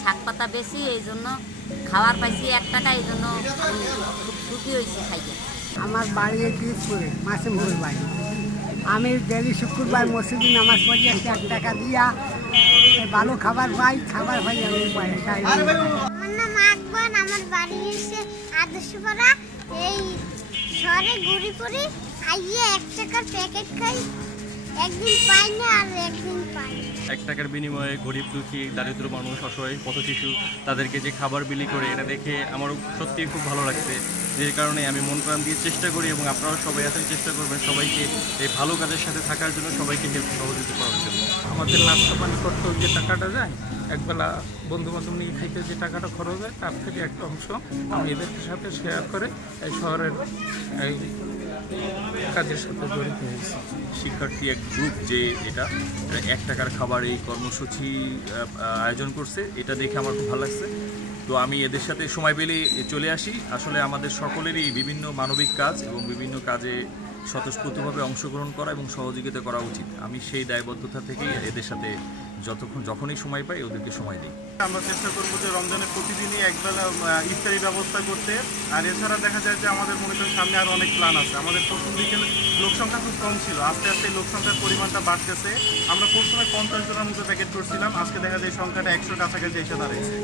শাক পাতা বেশি, এই জন্য খাবার পাইছি 1 টাকা, এই জন্য আমি খুব সুখী হয়েছি খাইতে। আমার বাড়ি পিসপুরে মাসিমপুর বাড়ি। আমি ডেলি শুক্রবার মসজিদে নামাজ পড়ি, 1 টাকা দিয়া ভালো খাবার পাই, খাবার পাই আমি পয়সা। আমার নাম আকবর, আমার বাড়ি এসে আদর্শপাড়া। এই শহরে ঘুরি পড়ি, আইয়ে 1 টাকার প্যাকেট খাই, একদিন পাই না আর একদিন পাই। 1 টাকার বিনিময়ে গরিব দুঃখী দারিদ্র মানুষ, অসহায় পথ শিশু তাদেরকে যে খাবার বিলি করে এটা দেখে আমারও সত্যিই খুব ভালো লাগছে। যে কারণে আমি মন প্রাণ দিয়ে চেষ্টা করি এবং আপনারাও সবাই আছেন, চেষ্টা করবেন সবাইকে এই ভালো কাজের সাথে থাকার জন্য, সবাইকে হেল্প সহযোগিতা করার জন্য। আমাদের নাস্তা পানি করতেও যে টাকাটা যায়, একবেলা বন্ধু বান্ধব নিয়ে খাইতে যে টাকাটা খরচ হয়, তার থেকে একটা অংশ আমি এদের সাথে শেয়ার করে এই শহরের এই কাজের সাথে জড়িত হয়েছি। শিক্ষার্থী এক গ্রুপ যে এটা 1 টাকার খাবার এই কর্মসূচি আয়োজন করছে, এটা দেখে আমার খুব ভালো লাগছে। তো আমি এদের সাথে সময় পেলে চলে আসি। আসলে আমাদের সকলেরই বিভিন্ন মানবিক কাজ এবং বিভিন্ন কাজে স্বতঃস্ফূর্তভাবে অংশগ্রহণ করা এবং সহযোগিতা করা উচিত। আমি সেই দায়বদ্ধতা থেকেই এদের সাথে যখনই সময় পাই ওদেরকে সময় দিই। আমরা চেষ্টা করবো যে রমজানের প্রতিদিনই একবেলা ইফতারি ব্যবস্থা করতে। আর এছাড়া দেখা যায় যে আমাদের মনে করেন সামনে আরও অনেক প্ল্যান আছে। আমাদের প্রথম দিকে লোক সংখ্যা খুব কম ছিল, আস্তে আস্তে লোক সংখ্যার পরিমাণটা বাড়তেছে। আমরা প্রথমে 50 জনের মতো প্যাকেট করছিলাম, আজকে দেখা যায় সংখ্যাটা 100 কাছাকাছি এসে দাঁড়িয়েছে।